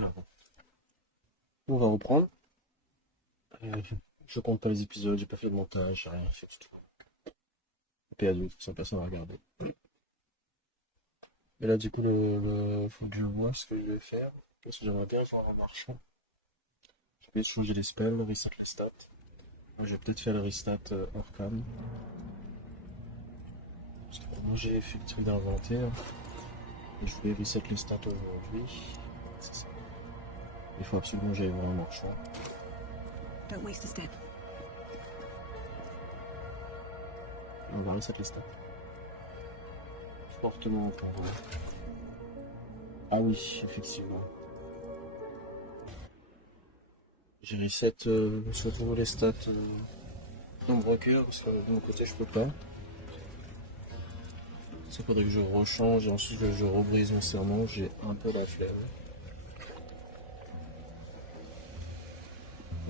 Alors, on va reprendre. Je compte pas les épisodes, j'ai pas fait de montage, j'ai rien fait du tout. Ep11, ça personne à regarder. Et là, du coup, faut que je vois ce que je vais faire. Parce que j'aimerais bien voir un marchand. Je vais changer les spells, reset les stats. Moi, je vais peut-être faire le restart hors cam. Parce que pour moi, j'ai fait le truc d'inventaire. Je vais reset les stats aujourd'hui. C'est ça. Il faut absolument que j'aille voir un marchand. Don't waste a step. On va reset les stats. Fortement encombré. Ah oui, effectivement. J'ai reset surtout les stats dans le broker parce que de mon côté je peux pas. Ça faudrait que je rechange et ensuite que je rebrise mon serment, j'ai un peu la flemme.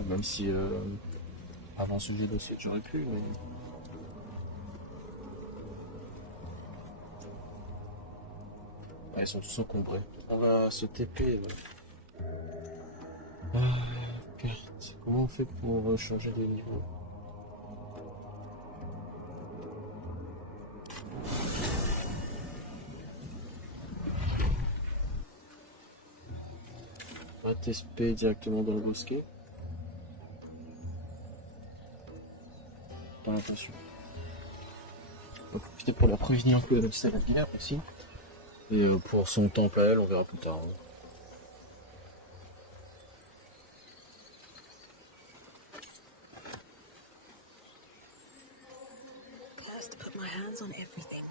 Même si avant ce jeu dossier j'aurais pu, mais. Ah, ils sont tous encombrés. On va se TP. Ah, carte. Comment on fait pour changer des niveaux? On va TSP directement dans le bosquet. Pas l'impression. On va profiter pour la prévenir que c'est la lumière aussi. Et pour son temple à elle, on verra plus tard. Hein. Just put my hands on everything.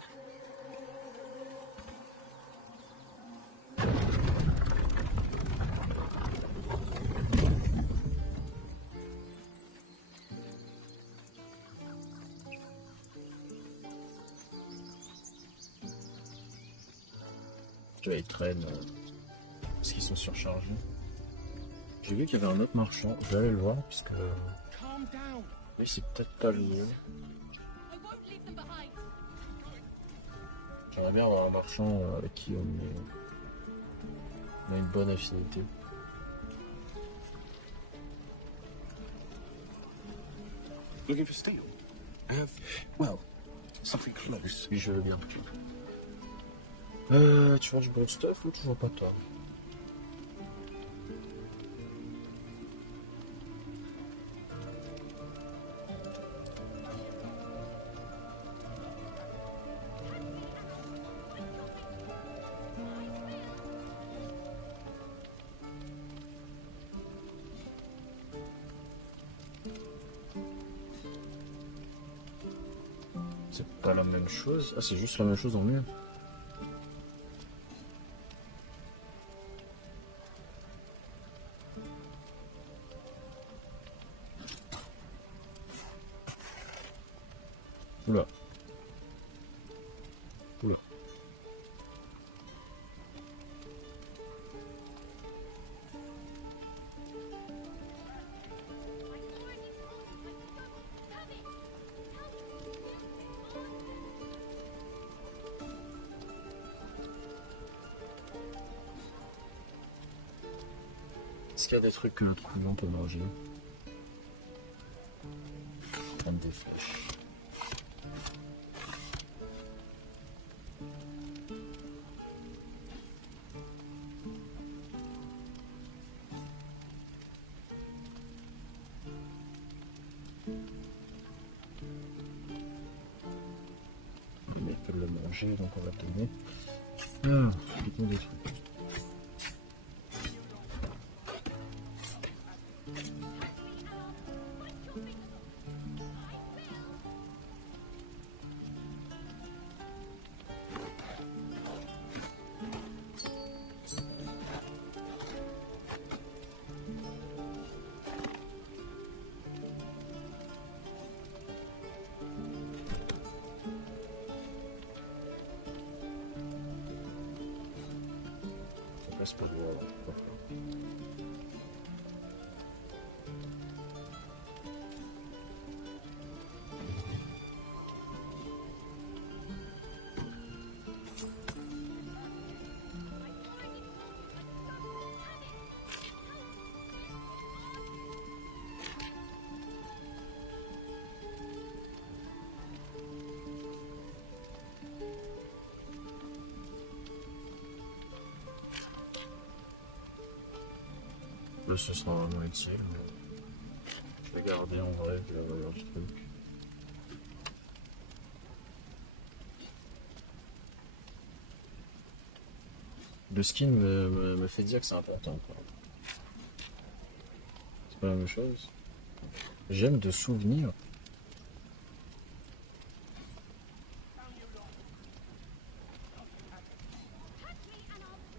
Tu vois, ils traînent parce qu'ils sont surchargés. J'ai vu qu'il y avait un autre marchand, je vais aller le voir parce que oui, c'est peut-être pas le mieux. J'aimerais bien avoir un marchand avec qui on a une bonne affinité. Looking for steel? Well, something close. Oui, je veux bien. Tu vends du bon stuff ou toujours pas toi? C'est pas la même chose. Ah, c'est juste la même chose en mieux. Oula. Oula. Est-ce qu'il y a des trucs que notre couillon peut manger? Comme des flèches. Il peut le manger, donc on va le donner. Ah, il y a des trucs. Ça passe pour voir. Là, ce sera vraiment utile. Je vais garder en vrai, je vais avoir du truc. Le skin me fait dire que c'est important, quoi. C'est pas la même chose. J'aime de souvenirs.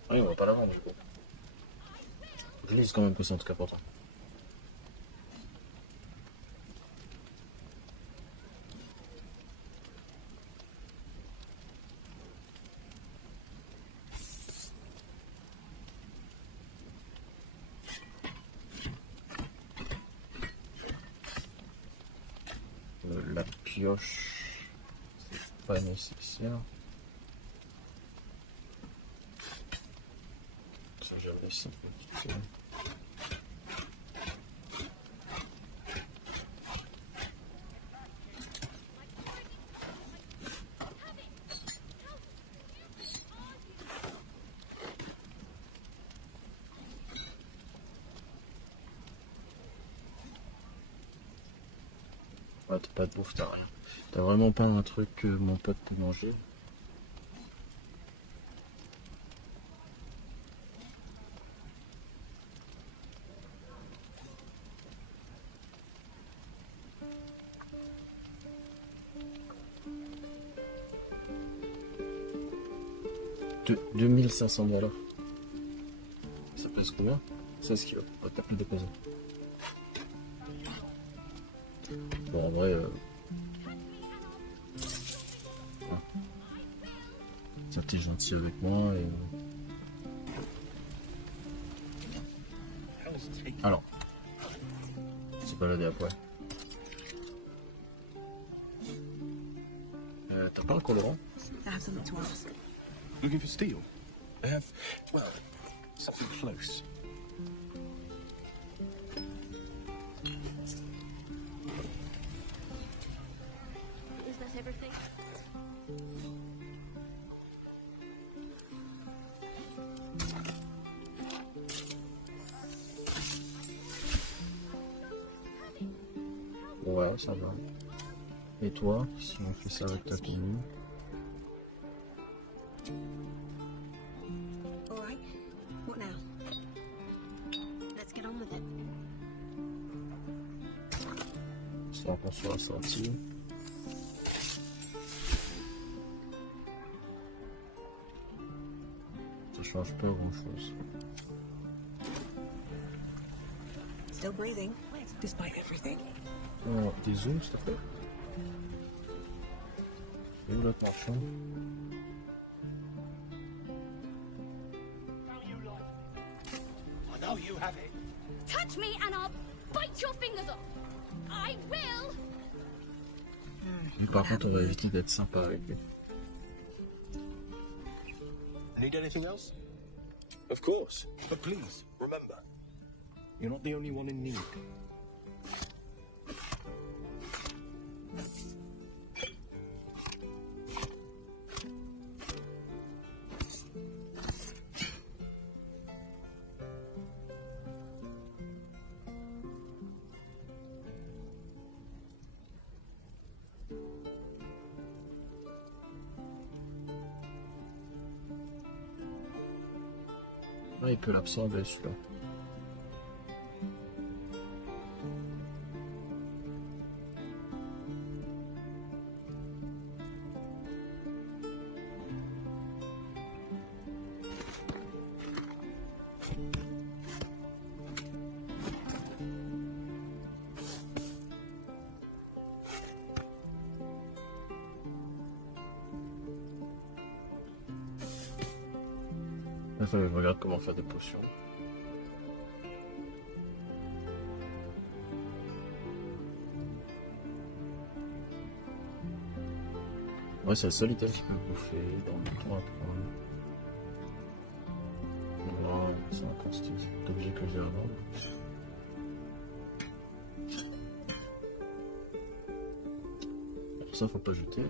Ah oui, on va pas la vendre, du coup. Je lise quand même que c'est un truc important. La pioche, c'est pas nécessaire. Ça, je vais laisser. Ouais, t'as pas de bouffe, t'as rien. T'as vraiment pas un truc que mon pote peut manger. De 2500 $. Ça pèse combien? 16 kilos. Oh, t'as pu le déposer. Bon, en vrai, tiens, t'es gentil avec moi et... Alors, c'est baladé après. T'as pas un colorant? I have something to ask. Looking for steel? I have, well, something close. Is that everything? Ouais, ça va. Et toi, si on fait ça avec ta tenue? All right. What now? Let's get on with it. Sans qu'on soit sorti. Ça change pas grand chose. Still breathing, despite everything. Oh, des zooms, s'il te plaît. Et où l'autre marchand? I know you have it. Touch me and I'll bite your fingers off. I will. Mais par contre, on va éviter d'être sympa avec lui. Need anything else? Of course. But please, remember, you're not the only one in need. Ah, il peut l'absorber celui-là. Attends, je regarde comment faire des potions. Ouais, c'est le seul item qui peut bouffer dans le 3 points. Non, c'est un constit. C'est obligé que je les revende. Pour ça, faut pas jeter.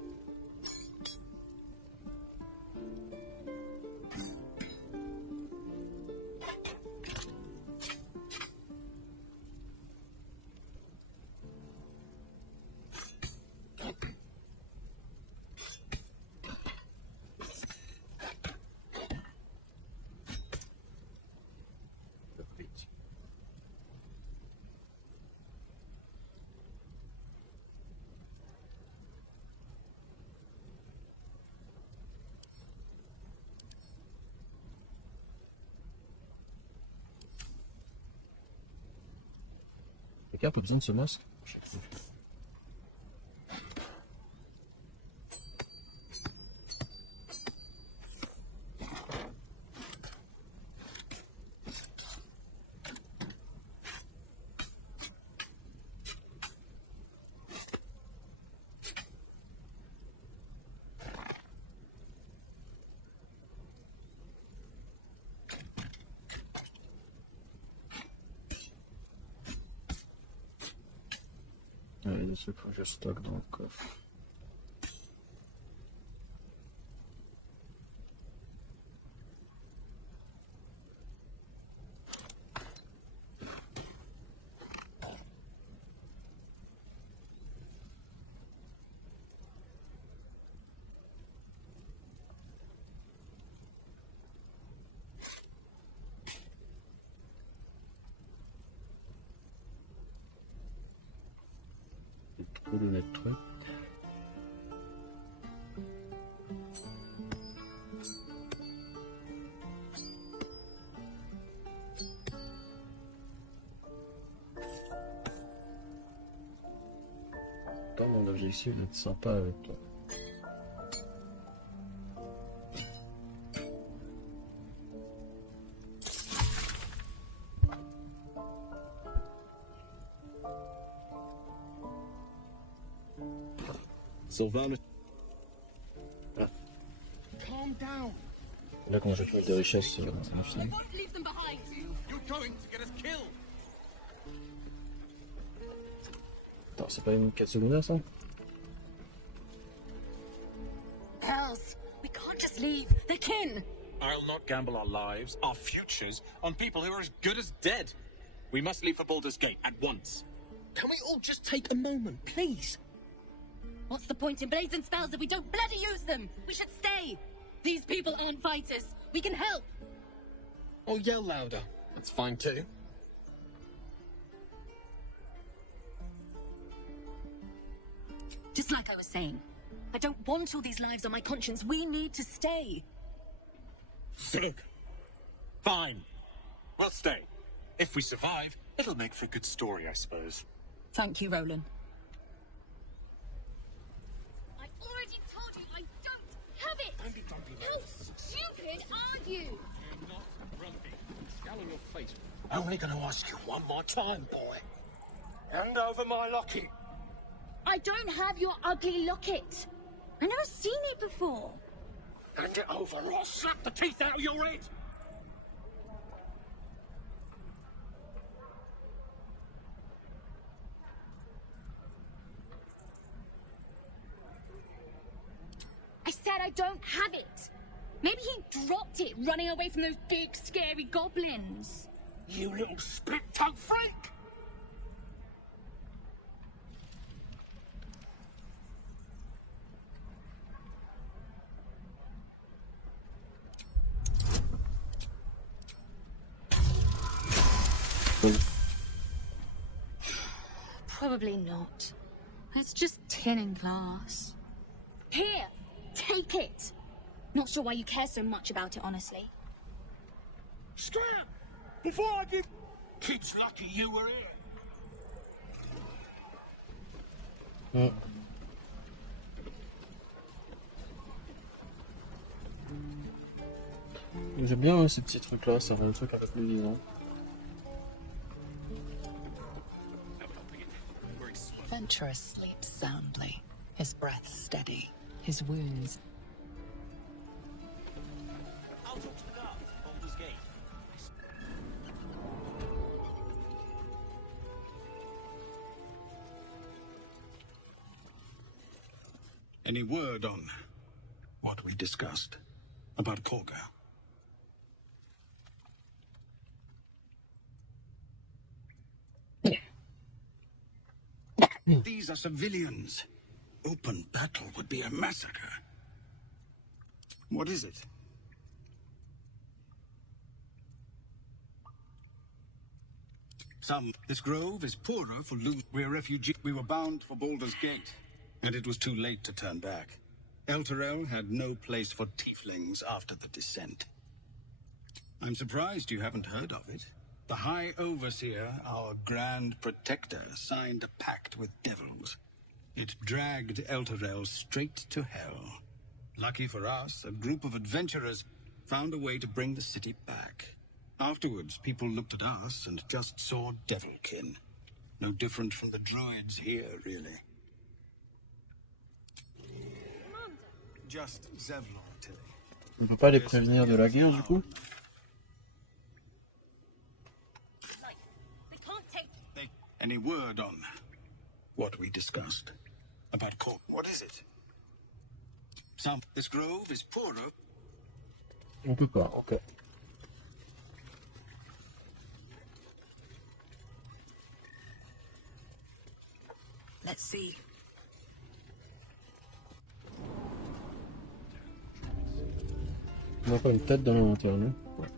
gars a pas besoin de ce masque. Il y a des trucs que je stocke dans le coffre. Trop de net trucs. Toi, mon objectif d'être sympa avec toi. Sylvana. Calm down. Là, quand j'accumule des richesses, c'est infini. Don't leave them behind. You're going to get us killed. Attends, c'est pas une quête secondaire, ça? Hells, we can't just leave. They're kin. I'll not gamble our lives, our futures, on people who are as good as dead. We must leave for Baldur's Gate at once. Can we all just take a moment, please? What's the point in blades and spells if we don't bloody use them? We should stay. These people aren't fighters. We can help. Oh, yell louder. That's fine too. Just like I was saying, I don't want all these lives on my conscience. We need to stay. Sig. Fine. We'll stay. If we survive, it'll make for a good story, I suppose. Thank you, Roland. I already told you I don't have it. Don't be grumpy, How stupid are you? I'm not grumpy. Scowl on your face. Only gonna ask you one more time, boy. Hand over my locket. I don't have your ugly locket. I've never seen it before. Hand it over or I'll slap the teeth out of your head. I said I don't have it. Maybe he dropped it running away from those big, scary goblins. You little split-tongue freak! Probably not. It's just tin and glass. Here, take it. Not sure why you care so much about it, honestly. Scram! Before I give... Kid's lucky you were here. J'aime bien ces petits trucs là, ça rend le truc un peu plus vivant. Venturous sleeps soundly, his breath steady, his wounds. I'll talk to the guards at Baldur's Gate. Any word on what we discussed about poor girl? These are civilians. Open battle would be a massacre. What is it? This grove is poorer for loot. We're refugees. We were bound for Baldur's Gate, and it was too late to turn back. Elturel had no place for tieflings after the descent. I'm surprised you haven't heard of it. The High Overseer, our Grand Protector, signed a pact with devils. It dragged Elturel straight to hell. Lucky for us, a group of adventurers found a way to bring the city back. Afterwards, people looked at us and just saw devilkin. No different from the druids here, really. Just Zevlon, Tilly. On peut pas les prévenir de la guerre du coup? We can't take... Any word on what we discussed? About court? What is it? This grove is poorer. On peut pas, ok. Let's see. On a pas une tête dans l'inventaire, non? Ouais.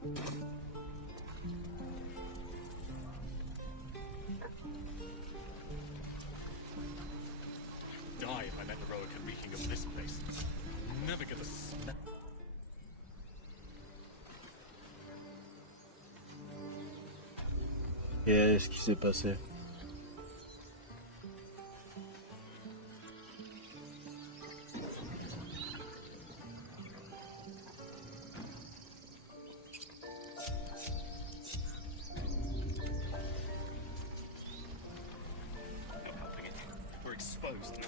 Die if I met the Roa reeking of this place. Never get a smell. Qu'est-ce qui s'est passé? We're exposed.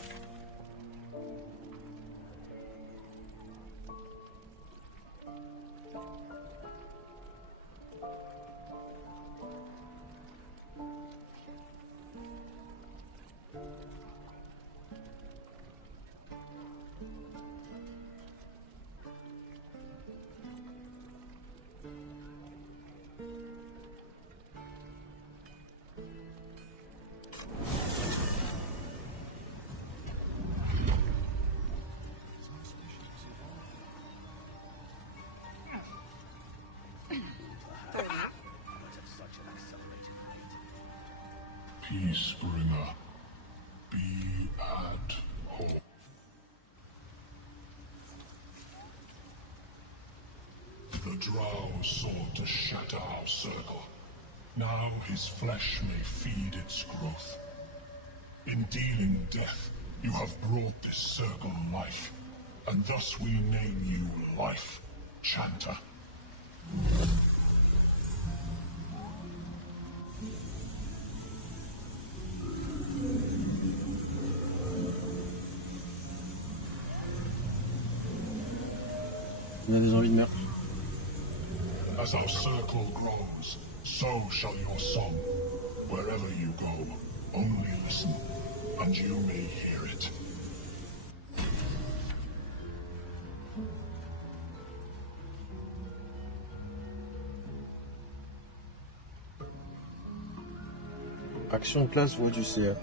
Peace bringer, be at home. The drow sought to shatter our circle. Now his flesh may feed its growth. In dealing death, you have brought this circle life, and thus we name you Life, Chanter. On a des envies de meurtre. As our circle grows, so shall your song. Wherever you go, only listen, and you may hear it. Action classe voix du CA.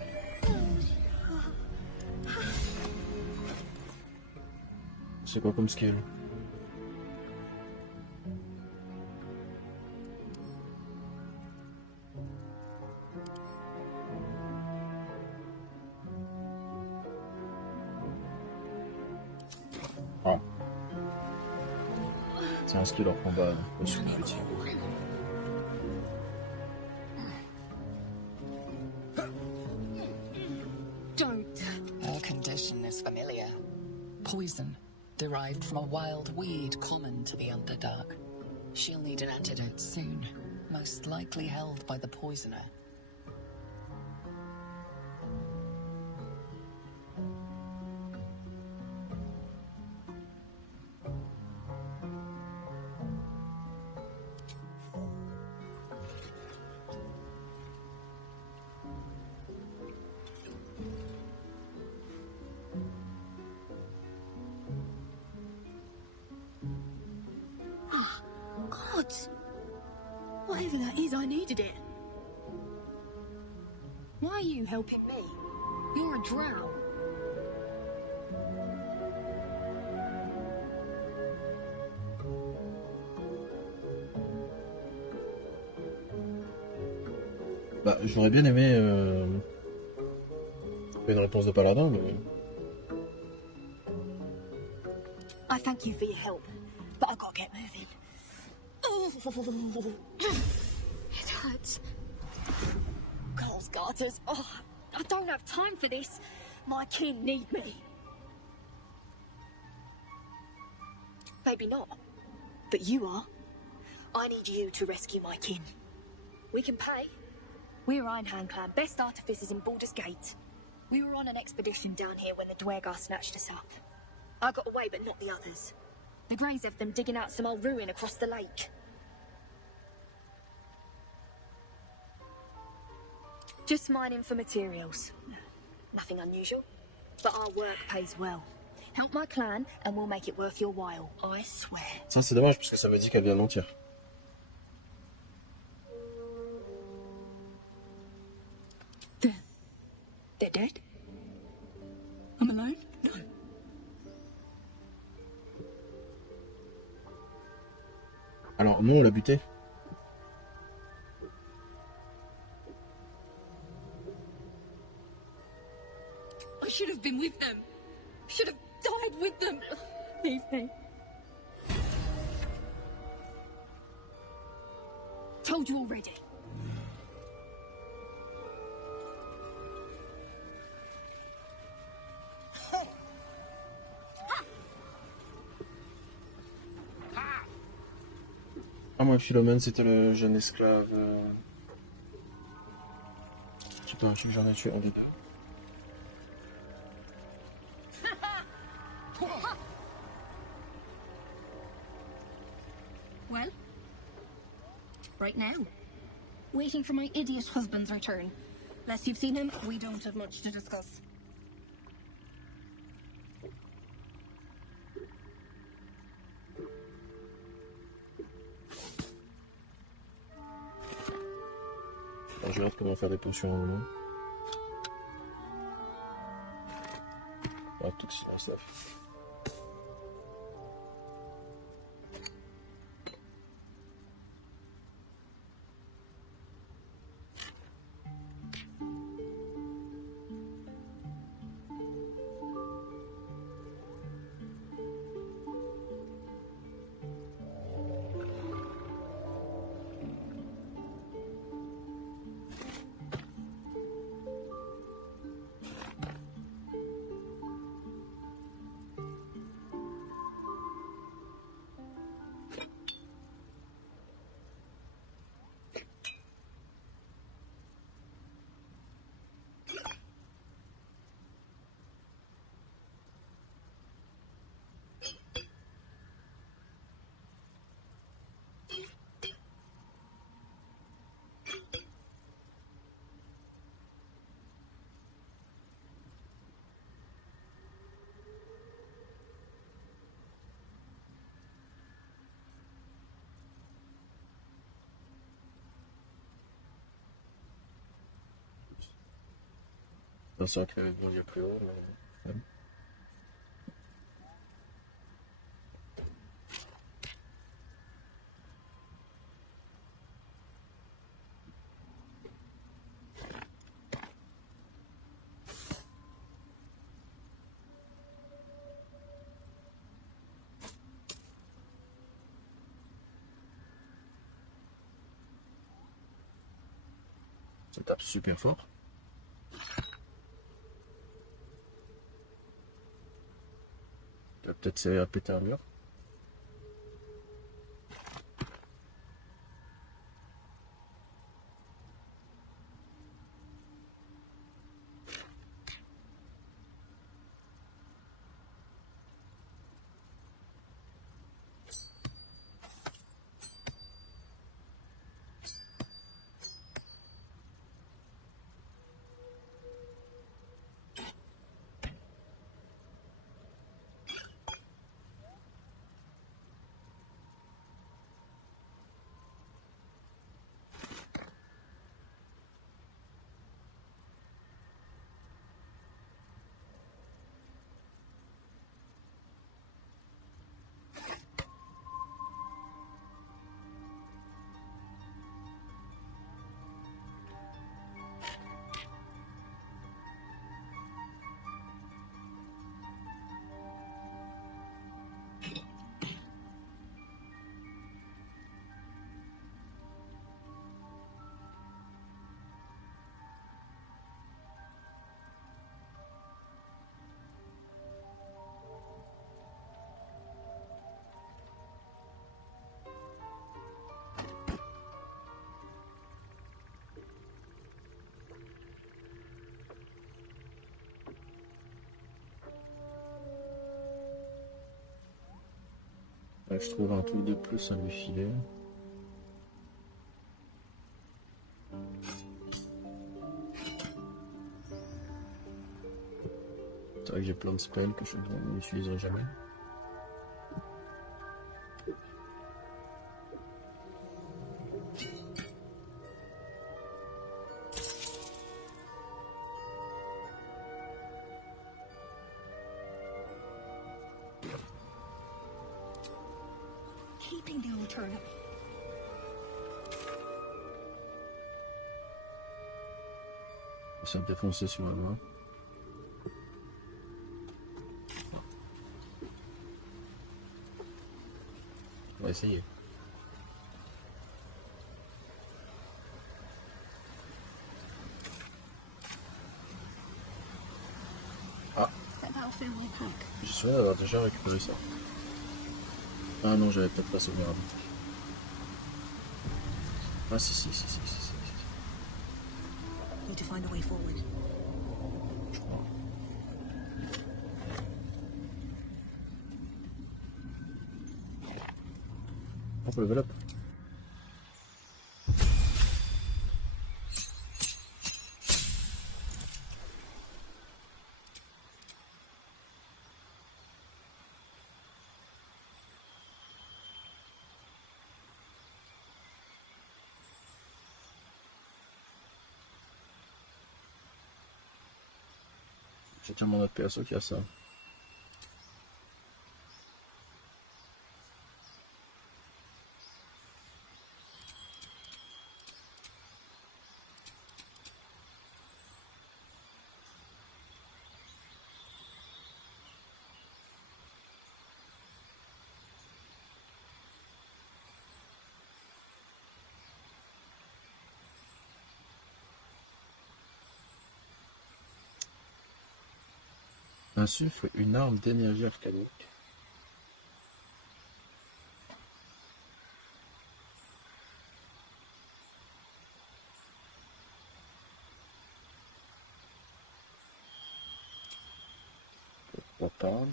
C'est quoi comme skill? Oh. C'est un skill hors combat, au sous critique. Don't. Her condition is familiar. Poison, derived from a wild weed common to the Underdark. She'll need an antidote soon, most likely held by the poisoner. God! Whatever that is, I needed it. Why are you helping me? You're a drow. Bah, j'aurais bien aimé une réponse de Paladin, mais... I thank you for your help, but I've got to get moving. It hurts martyrs. Oh, I don't have time for this. My kin need me. Maybe not. But you are. I need you to rescue my kin. We can pay. We're Ironhand Clan, best artificers in Baldur's Gate. We were on an expedition down here when the Dwergar snatched us up. I got away, but not the others. The Greys have them digging out some old ruin across the lake. Just mining for materials. Nothing unusual. But our work pays well. Help my clan and we'll make it worth your while, I swear. Ça, c'est dommage parce que ça me dit qu'elle vient mentir. They're dead? I'm alone? No. Alors, non, on l'a buté. I should have been with them. Should have died with them. Leave me. Told you already. Ah, moi, Philomène, c'était le jeune esclave. Je sais pas, je sais que j'en ai tué un des deux. Well, right now. Waiting for my idiot husband's return. Less you've seen him, we don't have much to discuss. Alors, je regarde comment faire des potions en moment. Ah, toxine, ça. C'est vrai qu'il y avait bien mieux plus haut, mais... Ça tape super fort. Peut-être c'est à péter un mur. je trouve un truc de plus à lui filer. C'est vrai que j'ai plein de spells que je n'utiliserai jamais. Keeping the altar. Ça me défoncer sur la main. On va essayer. Ah, je suis sûr d'avoir déjà récupéré ça. Ah non, j'avais peut-être pas sauvegarde. Ah si. Need to find a way forward. Je crois. On peut level up. J'ai tellement d'autres perso qui a ça. Insuffle une arme d'énergie arcanique. Pourquoi pas?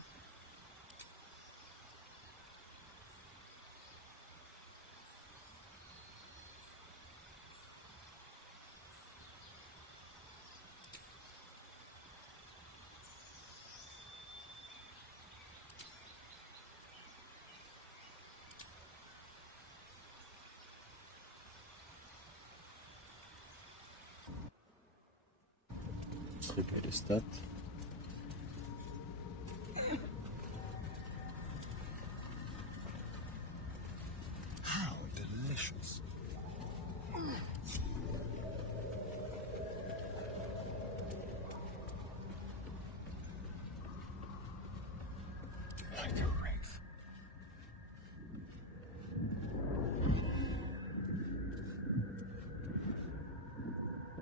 Distribuer les stats. How delicious. Like a wraith.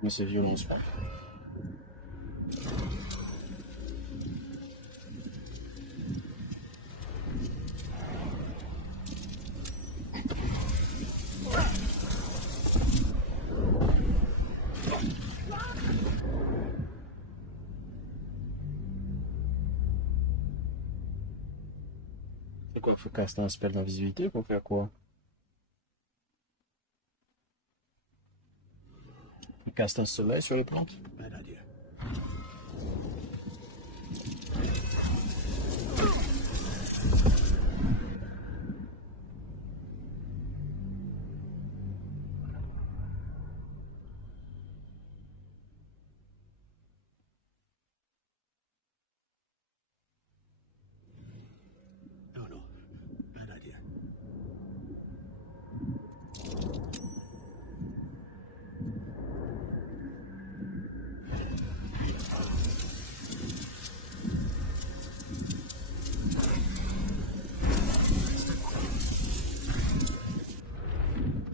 Mais c'est violent ce moment. C'est quoi, faut caster un spell d'invisibilité pour faire quoi? Faut caster un soleil sur les plantes? Bad idea. No. Bad idea.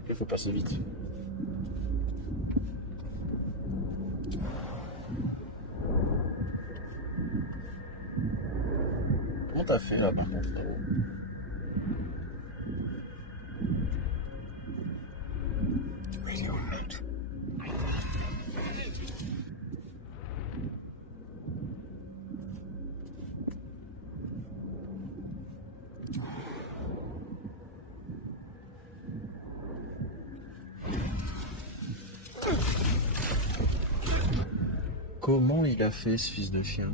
Il faut passer vite. Comment t'as fait là par contre, frérot? Radio alert. Comment il a fait ce fils de chien?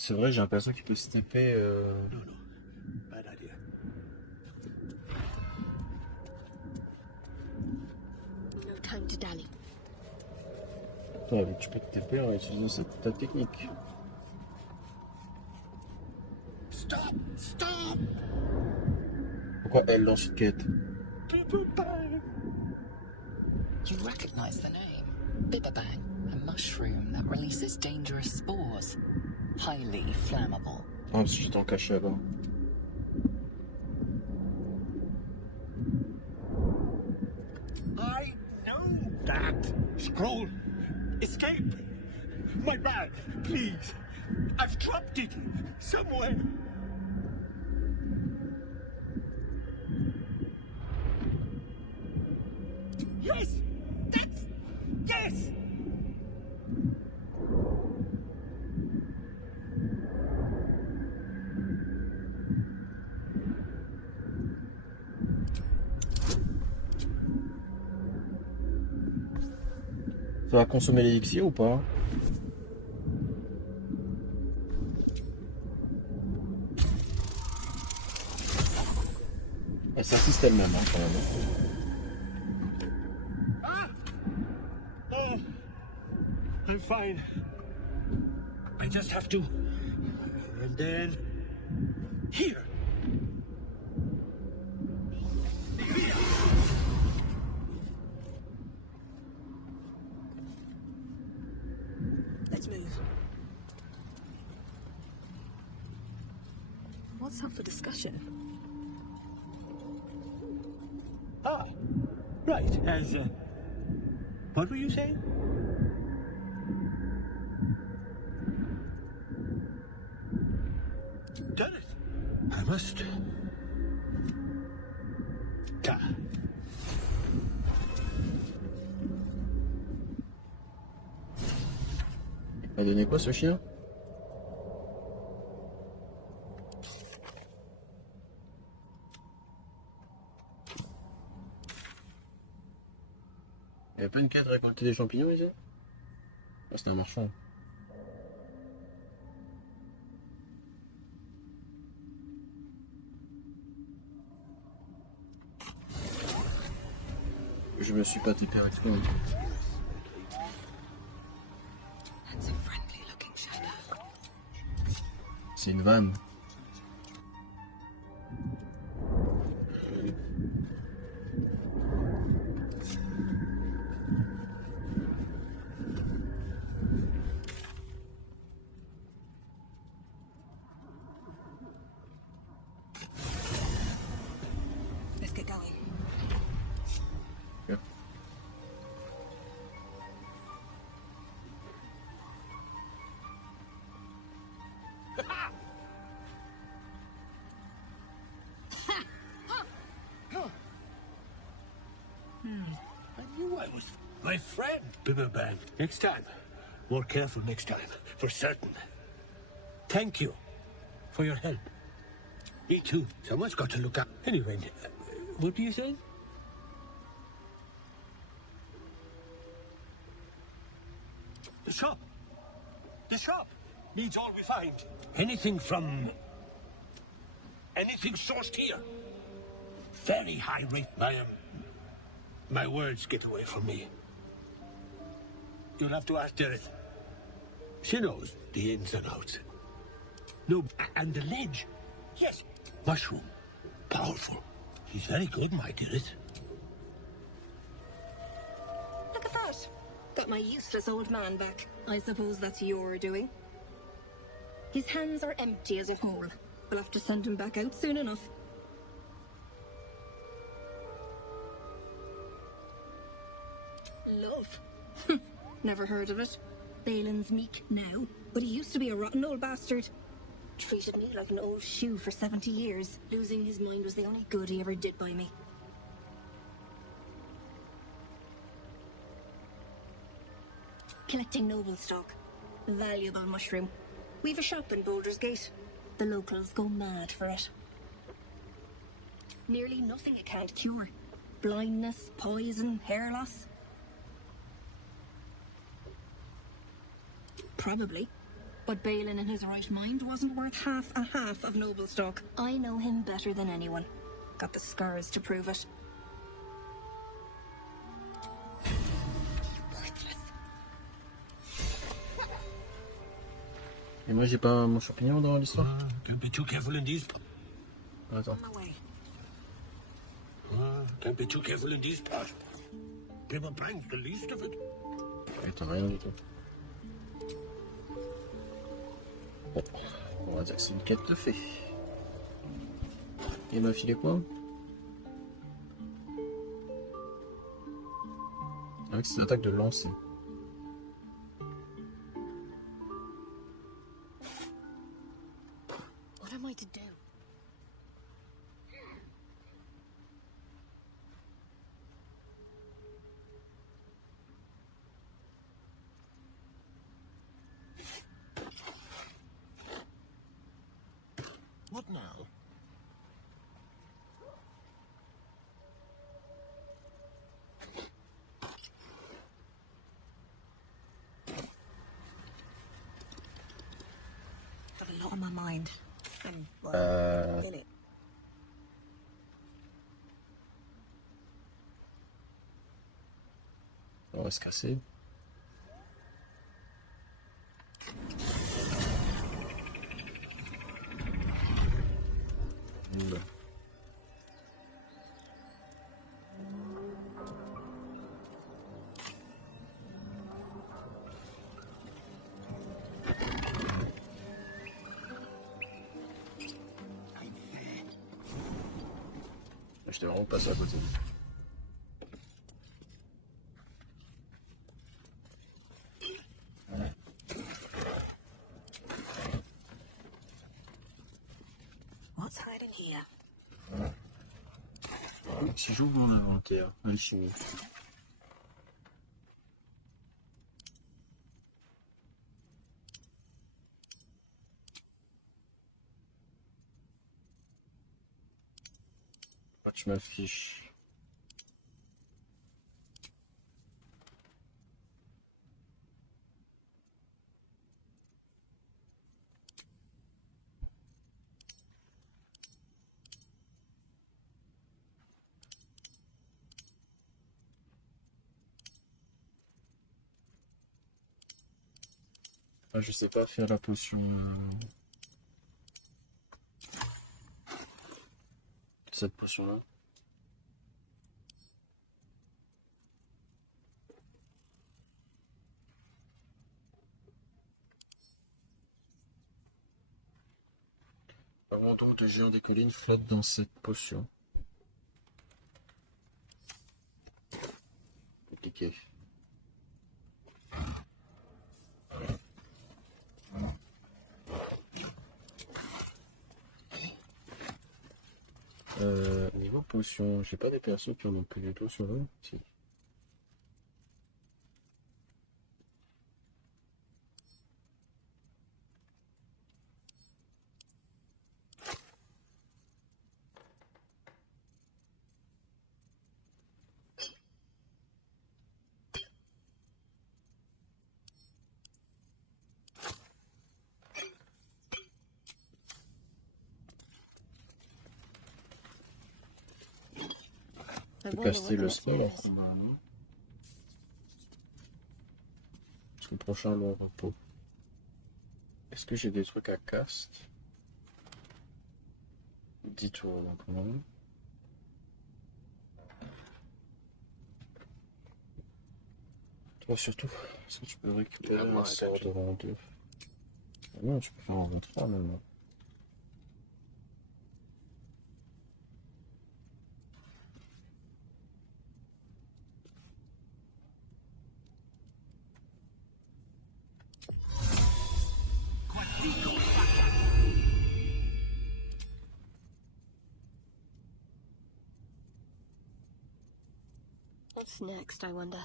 C'est vrai, j'ai l'impression qu'il peut se taper. No, no. Bad idea. No time to dally. Toi, tu peux te taper en utilisant ta technique. Stop! Stop! Pourquoi elle lance une quête? You recognize the name. Bibberbang, a mushroom that releases dangerous spores. Highly flammable. Ah, parce que j'étais en caché là-bas. I know that. Scroll. Escape. My bag, please. I've dropped it somewhere. Yes! That's... Yes! Ça va consommer l'élixir ou pas? Elle s'assiste elle-même, hein, quand même. Oh, I'm fine. I just have to. And then. Here. Let's move. What's up for discussion? Ah, right. As. What were you saying? Done it. I must. Ta. Elle a donné quoi ce chien? Il n'y a pas une quête de récolter des champignons ici? Ah, c'était un marchand. Je me suis pas tapé avec toi. That's a friendly looking shadow. C'est une vanne. Let's get going. Yeah. I knew I was my friend, Bibberbang. Next time. More careful next time, for certain. Thank you for your help. Me too. Someone's got to look up. Anyway, what do you say? The shop. The shop needs all we find. Anything sourced here. Very high rate. My words get away from me. You'll have to ask Derek. She knows the ins and outs. No, and the ledge. Yes, mushroom. Powerful. He's very good, my dearest. Look at that. Got my useless old man back. I suppose that's your doing. His hands are empty as a hole. We'll have to send him back out soon enough. Love. Never heard of it. Balin's meek now, but he used to be a rotten old bastard. Treated me like an old shoe for 70 years. Losing his mind was the only good he ever did by me. Collecting noble stock. Valuable mushroom. We've a shop in Baldur's Gate. The locals go mad for it. Nearly nothing it can't cure. Blindness, poison, hair loss. Probably. But Balin in his right mind wasn't worth half a half of noble stock. I know him better than anyone. Got the scars to prove it. Et moi j'ai pas mon champignon dans l'histoire? Don't be too careful in these. Attends. On my way. Don't be too careful in these parts. Paper plank's the least of it. Attends, rien du tout. Bon, on va dire que c'est une quête de fait. Il m'a filé quoi? Avec ses attaques de lancer. What am I to do? What now? Got a lot on my mind. And, well, in it. On va se casser. Oula. J'étais vraiment passé à côté. What's hiding here? Si j'ouvre mon inventaire, alchimie. Ah, tu m'affiches. Ah, je sais pas faire la potion. Cette potion-là. Comment donc le géant des collines flotte dans cette potion? Compliqué. Niveau potion, j'ai pas des persos qui en ont plus des potions, hein? Si. I Faut wonder caster what le the spell. next is. Parce que le prochain long repos. Est-ce que j'ai des trucs à cast? 10 tours donc non. Toi surtout, est-ce que tu peux récupérer un sort de rang 2? Ah non, tu peux faire en rang 3 même. What's next, I wonder?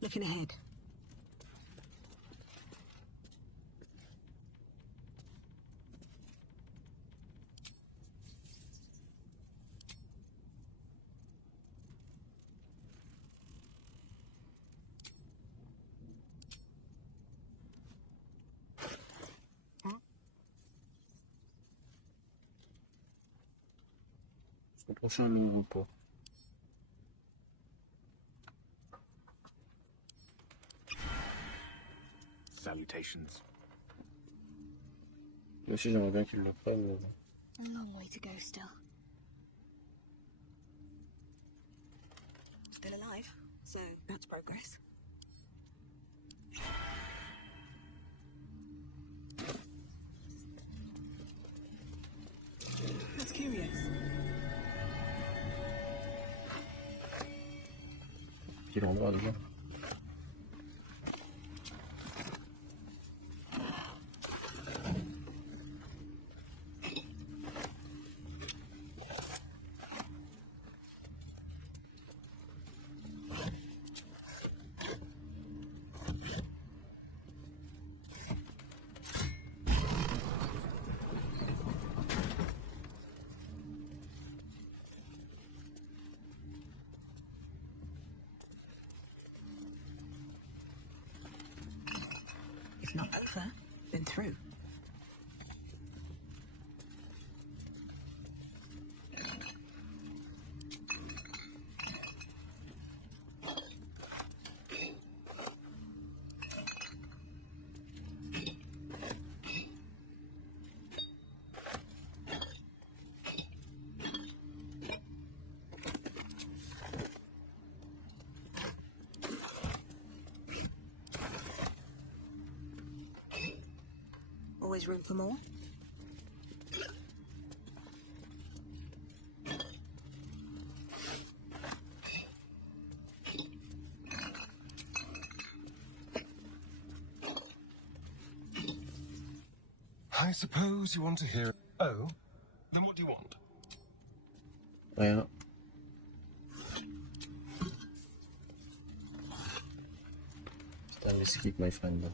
Looking ahead. Au prochain long repos. Salutations. Moi aussi j'aimerais bien qu'il le prenne. Mais... A long way to go still. Still alive, so that's progress. That's curious. Quel endroit déjà? If not over, then through. Always room for more? I suppose you want to hear... Oh? Then what do you want? Rien. Putain, mais skip my friend.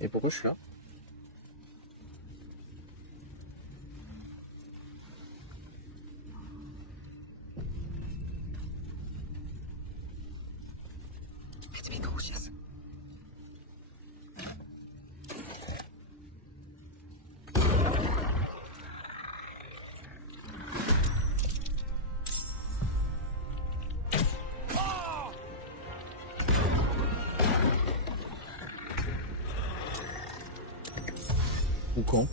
Et pourquoi je suis là? Let's be cautious. Ou quand?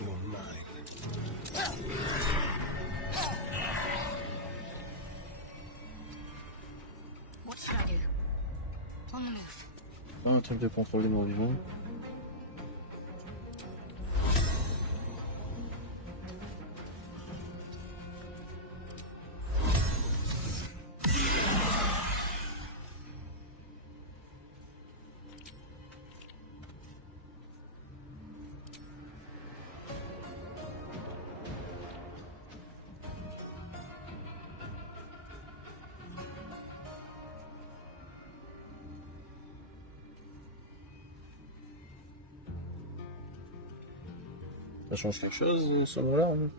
You're mine. What should I do? On the move. Ah, un truc de contrôler mon vivant. Ça change quelque chose, ce mot-là, hein?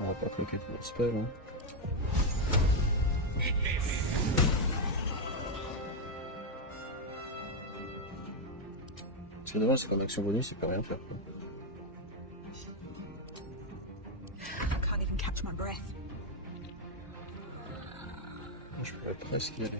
On va pas cliquer pour le spell, hein. C'est dommage, c'est comme action bonus, il peut rien faire, quoi. Est-ce qu'il y a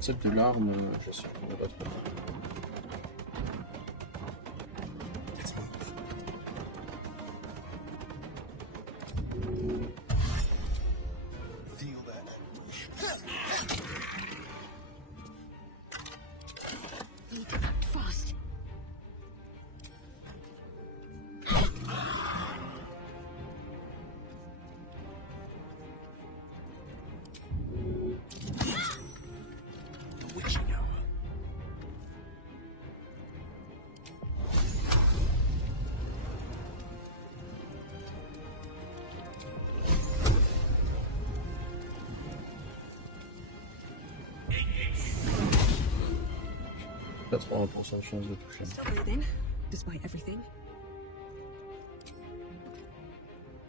celle de l'arme, je suis pas trop. Feel that anguish. Need to act fast. The witching hour. Pas 80% de chance de toucher. Still breathing, despite everything.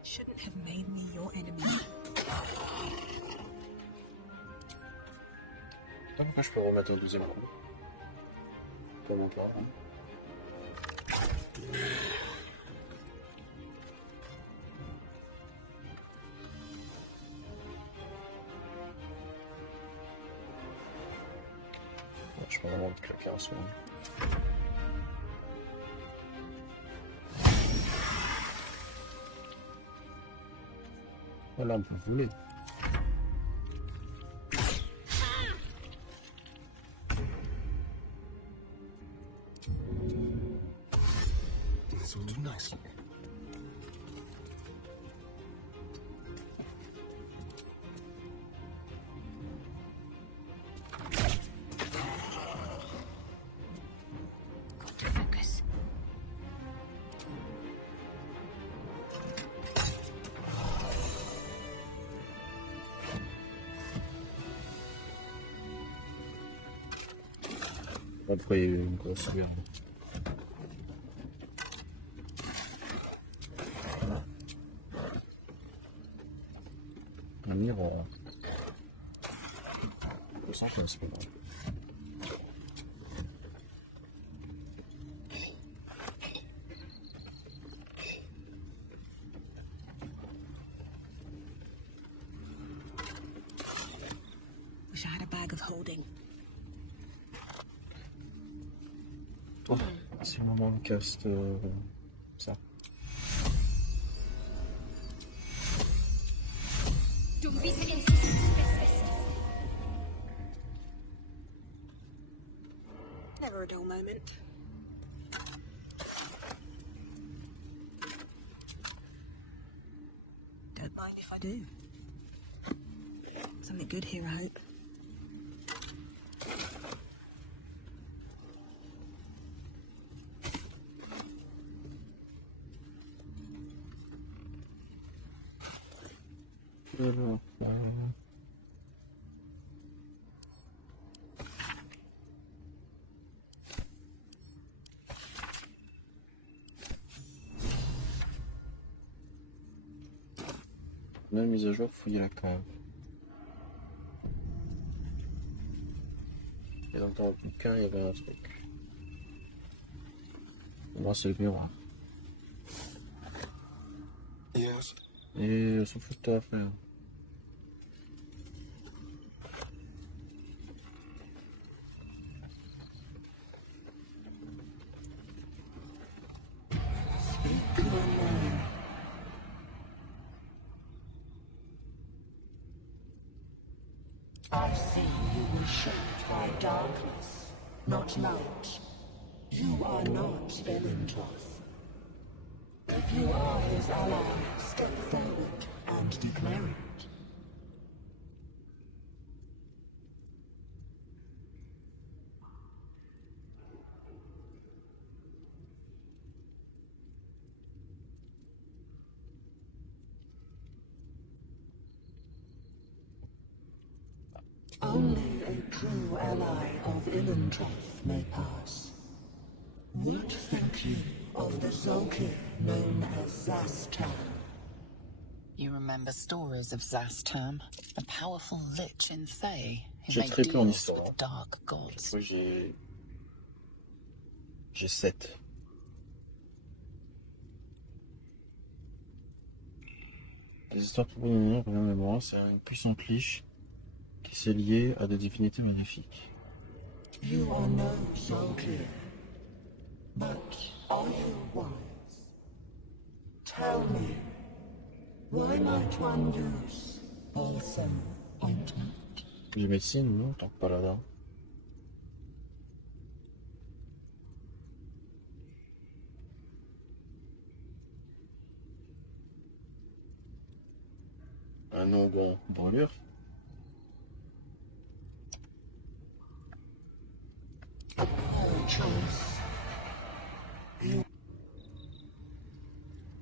Shouldn't have made me your enemy. Pourquoi je peux remettre un deuxième coup? Comment pas, hein? Ouais, je peux vraiment te claquer un soin. Voilà, on peut voler. This will do nicely. Focus. Après, il y a eu une grosse merde. Un miroir. Je sens que c'est pas grave. Wish I had a bag of holding. Oh, c'est le moment de cast ça. Don't be so insistent. Never a dull moment. Don't mind if I do. Something good here, I hope. Alors, la mise à jour, fouiller la cave. Et dans le bouquin, il y avait un truc. Moi, c'est le miroir. Yes. Et on s'en fout de ta affaire. I see you were shaped by darkness, not light. You are not Belintoth. If you are his ally, step forward and declare it. only a true ally of Ilintoth may pass. What think you of the Zolkir known as Zastam? You remember stories of Zastam, a powerful lich in Fae who J'ai made très peu en deals histoire. with dark gods. Moi j'ai 7. Les histoires pour revenir moi, c'est une puissante liche qui s'est liée à des divinités maléfiques. You are no Zolkir, but are you wise? Tell me, why might one use balsam ointment? J'ai médecine, non, en tant que paladin. Un onguent brûlure.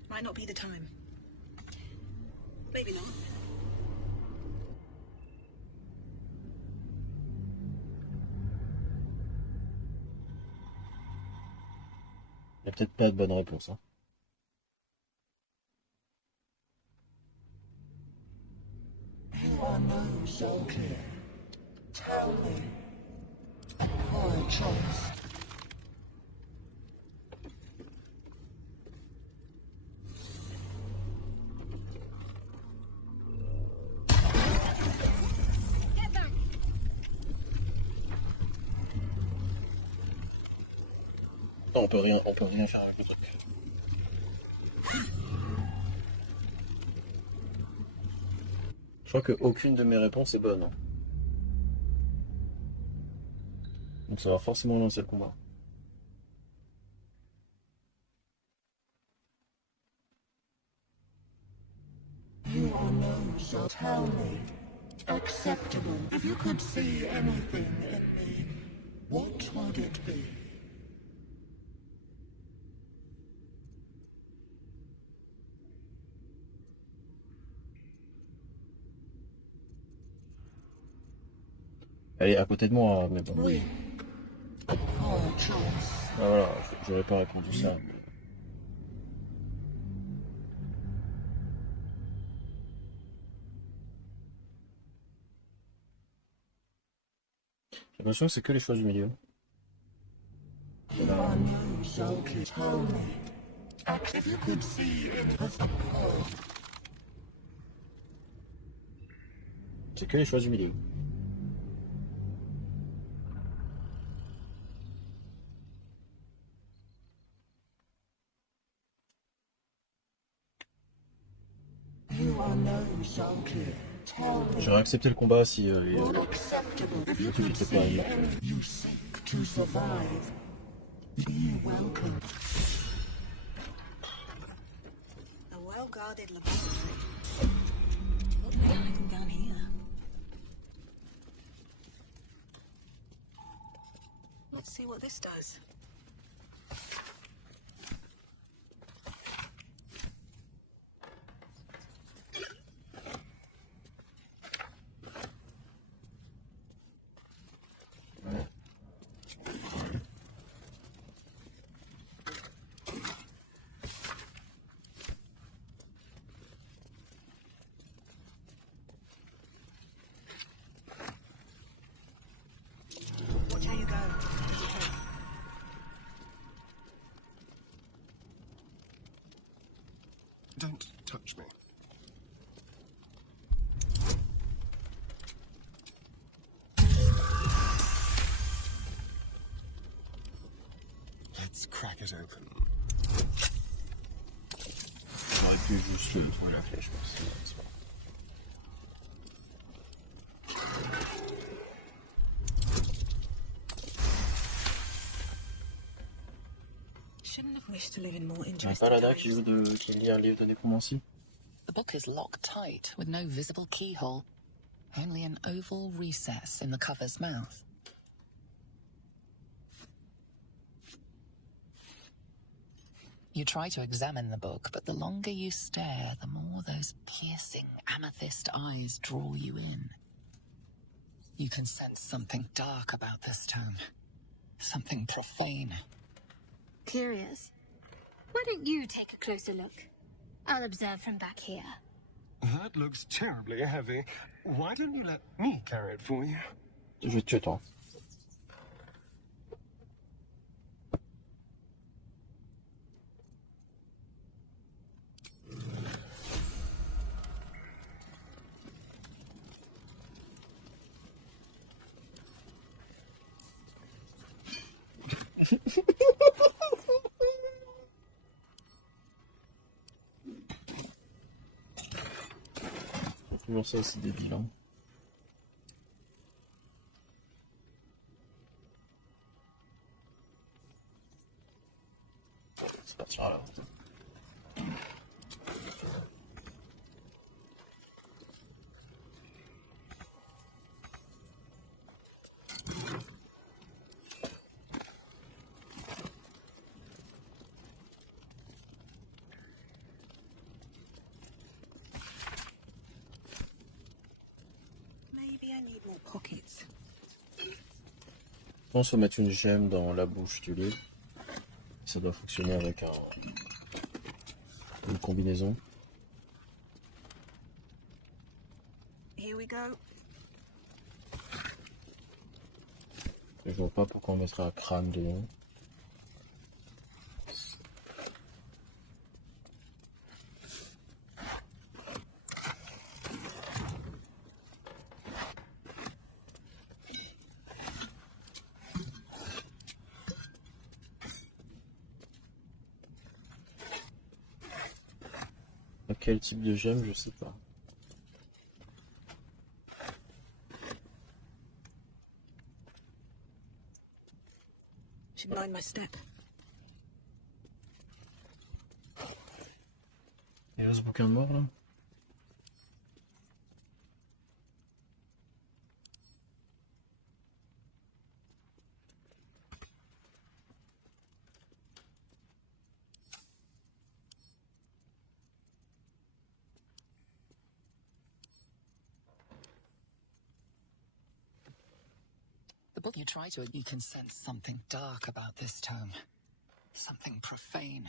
Might not be the time. Maybe not. Il n'y a peut-être pas de bonne réponse. Hein. You are no Zolkir. Tell me. A poor choice. Non, on peut rien faire avec le truc. Je crois qu'aucune de mes réponses est bonne. Hein. Donc ça va forcément lancer le combat. You are no so tell me. Acceptable. If you could see anything in me, what would it be? Elle est à côté de moi, mais bon. Oui. A poor choice. Ah, voilà, j'aurais pas répondu ça. J'ai l'impression que c'est que les choix du milieu. You are no Zolkir. Tell me. If you could see in us a poor. C'est que les choix du milieu. You are no Zolkir. Tell me. J'aurais accepté le combat si Acceptable. If you could see any. You seek to survive. Be welcome. A well-guarded laboratory. What the hell down here? Let's see what this does. Watch how you go. Don't touch me. Let's crack it open. J'aurais pu juste trouver la flèche, je pense. Shouldn't have wished to live in more Un interesting paladin times. qui lit un livre de nécromancie. The book is locked tight with no visible keyhole, only an oval recess in the cover's mouth. You try to examine the book, but the longer you stare, the more those piercing amethyst eyes draw you in. you can sense something dark about this town. Something profane. Curious. Why don't you take a closer look? I'll observe from back here. That looks terribly heavy. Why don't you let me carry it for you? Je vais te tuer, toi. Toujours ça, c'est débile, hein. C'est parti là. Maybe I need more pockets. Je pense qu'il faut mettre une gemme dans la bouche du livre. Ça doit fonctionner avec une combinaison. Here we go. Je vois pas pourquoi on mettrait un crâne dedans. Quel type de gemme, je sais pas. Should mind my step. Il y a ce bouquin de mort là. The book you try to, you can sense something dark about this town. Something profane.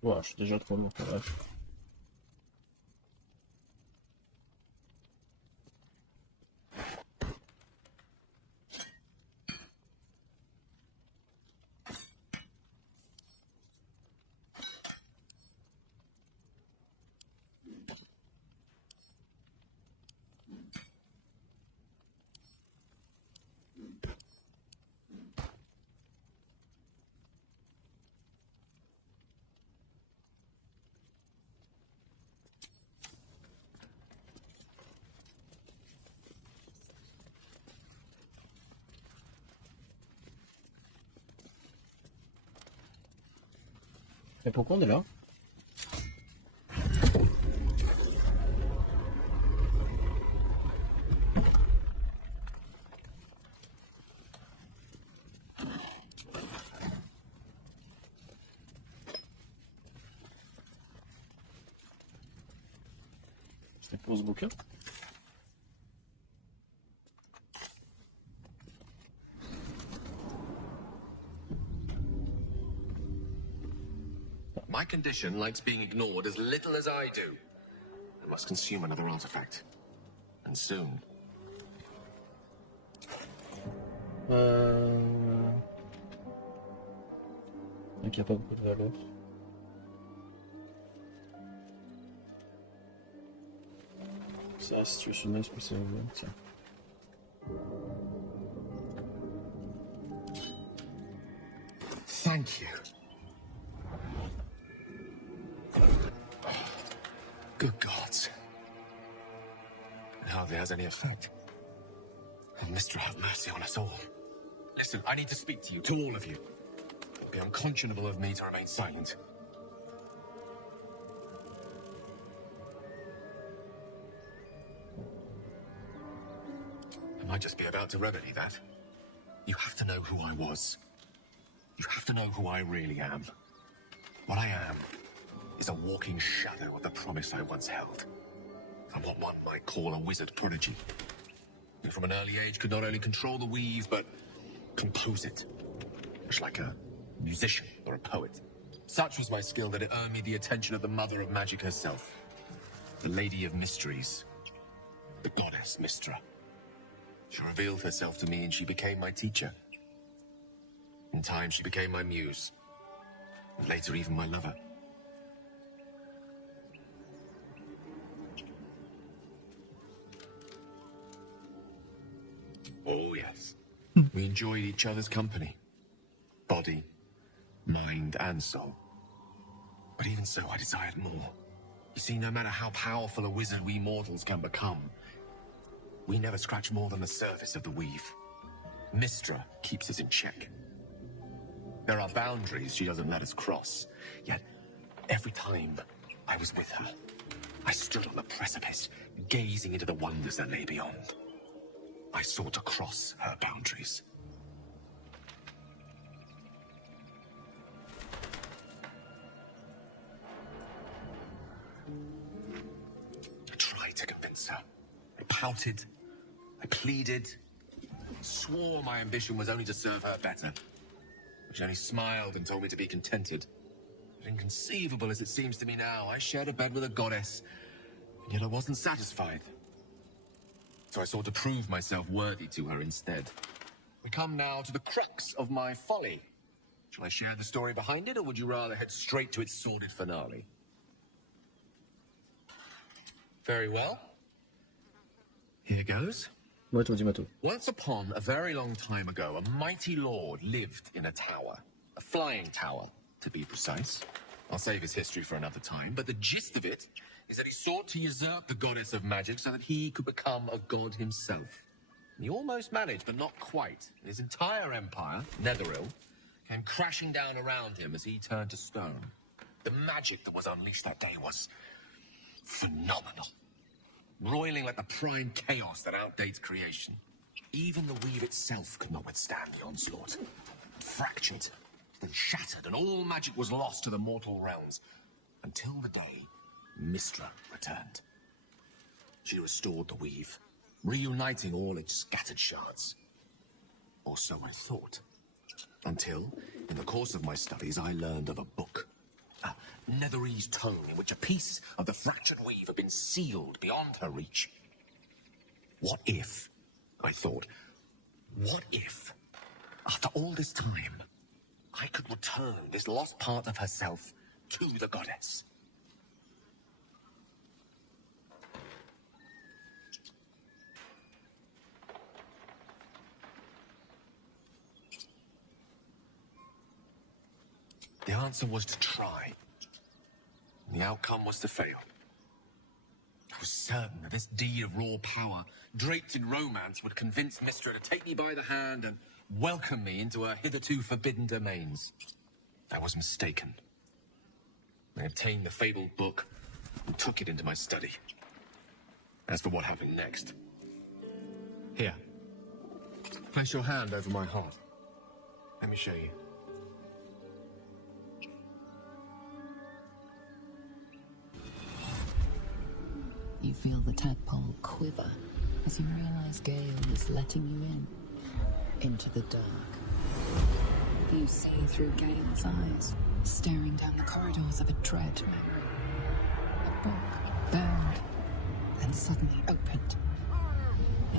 Ouais, je suis déjà trop lourd pour l'âge. Et pourquoi on est là? C'était pour ce bouquin? My condition likes being ignored as little as I do. I must consume another artifact. And soon. Donc il n'y a pas beaucoup de valeur. C'est institutionnel, c'est ça. Thank you. Good gods. It hardly has any effect. Oh, Mister, have mercy on us all. Listen, I need to speak to you, to all of you. It would be unconscionable of me to remain silent. I might just be about to remedy that. You have to know who I was. You have to know who I really am. What I am is a walking shadow of the promise I once held. I'm what one might call a wizard prodigy. Who from an early age could not only control the weave, but compose it. Much like a musician or a poet. Such was my skill that it earned me the attention of the mother of magic herself. The Lady of Mysteries. The goddess Mystra. She revealed herself to me and she became my teacher. In time, she became my muse. And later, even my lover. Oh, yes. We enjoyed each other's company. Body, mind, and soul. But even so, I desired more. You see, no matter how powerful a wizard we mortals can become, we never scratch more than the surface of the weave. Mystra keeps us in check. There are boundaries she doesn't let us cross. Yet, every time I was with her, I stood on the precipice, gazing into the wonders that lay beyond. I sought to cross her boundaries. I tried to convince her. I pouted. I pleaded. Swore my ambition was only to serve her better. She only smiled and told me to be contented. But inconceivable as it seems to me now, I shared a bed with a goddess, and yet I wasn't satisfied. So I sought to prove myself worthy to her instead. We come now to the crux of my folly. Shall I share the story behind it, or would you rather head straight to its sordid finale? Very well. Here goes. Once upon a very long time ago, a mighty lord lived in a tower. A flying tower, to be precise. I'll save his history for another time, but the gist of it is that he sought to usurp the goddess of magic so that he could become a god himself. And he almost managed, but not quite. And his entire empire, Netheril, came crashing down around him as he turned to stone. The magic that was unleashed that day was phenomenal. Roiling like the prime chaos that outdates creation. Even the weave itself could not withstand the onslaught. It fractured, then shattered, and all magic was lost to the mortal realms. Until the day Mystra returned. She restored the weave, reuniting all its scattered shards. Or so I thought. Until, in the course of my studies, I learned of a book. A Netherese tome in which a piece of the fractured weave had been sealed beyond her reach. What if, I thought, what if, after all this time, I could return this lost part of herself to the goddess? The answer was to try. The outcome was to fail. I was certain that this deed of raw power, draped in romance, would convince Mystra to take me by the hand and welcome me into her hitherto forbidden domains. I was mistaken. I obtained the fabled book and took it into my study. As for what happened next... Here. Place your hand over my heart. Let me show you. You feel the tadpole quiver as you realize Gale is letting you in, into the dark. You see through Gale's eyes, staring down the corridors of a dread memory. A book, bound, and suddenly opened.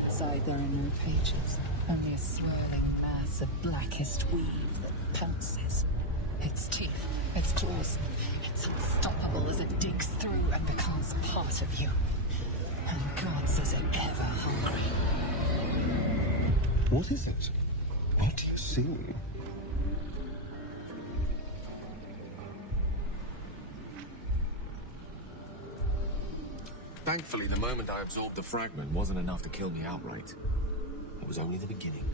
Inside there are no pages, only a swirling mass of blackest weave that pounces. Its teeth, its claws, it's unstoppable as it digs through and becomes part of you. And gods, is it ever hungry. What is it? What do you see? Thankfully, the moment I absorbed the fragment wasn't enough to kill me outright. It was only the beginning.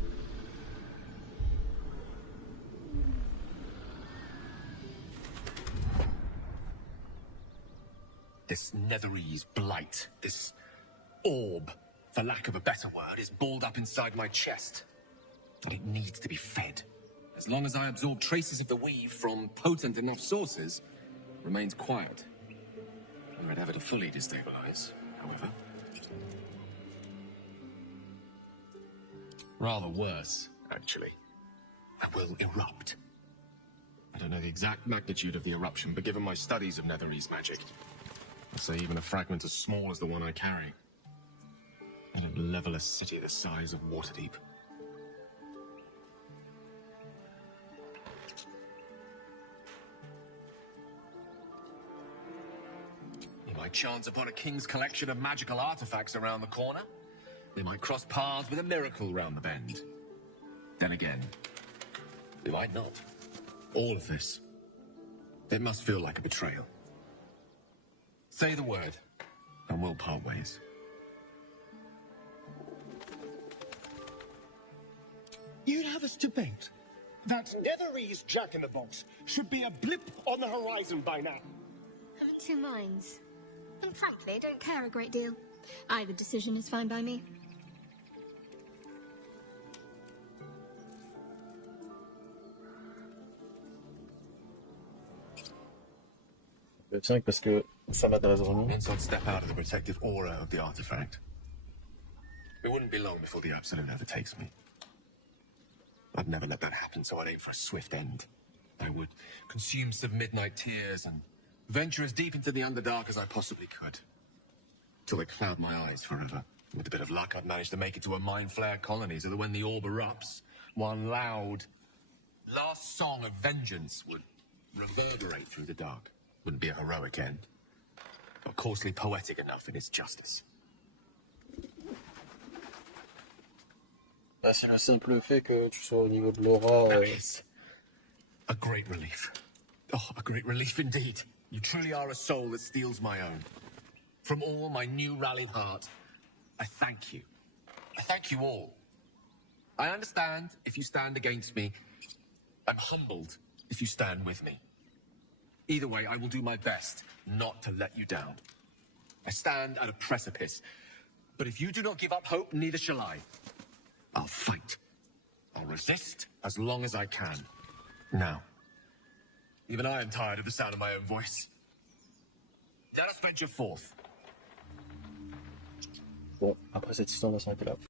This Netherese blight, this orb, for lack of a better word, is balled up inside my chest. And it needs to be fed. As long as I absorb traces of the weave from potent enough sources, remains quiet. Were it ever to fully destabilize, however. Rather worse, actually. I will erupt. I don't know the exact magnitude of the eruption, but given my studies of Netherese magic, I'd say even a fragment as small as the one I carry, it'd level a city the size of Waterdeep. You might chance upon a king's collection of magical artifacts around the corner. They might cross paths with a miracle round the bend. Then again, they might not. All of this, it must feel like a betrayal. Say the word, and we'll part ways. You'd have us debate that Netherese Jack-in-the-Box should be a blip on the horizon by now. Having two minds. And frankly, I don't care a great deal. Either decision is fine by me. Le 5 parce que ça m'intéresse vraiment. Once I'd step out of the protective aura of the artifact, it wouldn't be long before the absolute overtakes me. I'd never let that happen, so I'd aim for a swift end. I would consume some midnight tears and venture as deep into the Underdark as I possibly could, till they cloud my eyes forever. With a bit of luck, I'd manage to make it to a mind flare colony, so that when the orb erupts, one loud, last song of vengeance would reverberate through the dark. Wouldn't be a heroic end, but coarsely poetic enough in its justice. Bah, c'est le simple fait que tu sois au niveau de l'aura. That is a great relief. Oh, a great relief indeed. You truly are a soul that steals my own. From all my new rallied heart, I thank you. I thank you all. I understand if you stand against me. I'm humbled if you stand with me. Either way, I will do my best not to let you down. I stand at a precipice, but if you do not give up hope, neither shall I. I'll fight. I'll resist as long as I can. Now, even I am tired of the sound of my own voice. Let us venture forth. Bon, après cette histoire, on va s'arrêter là.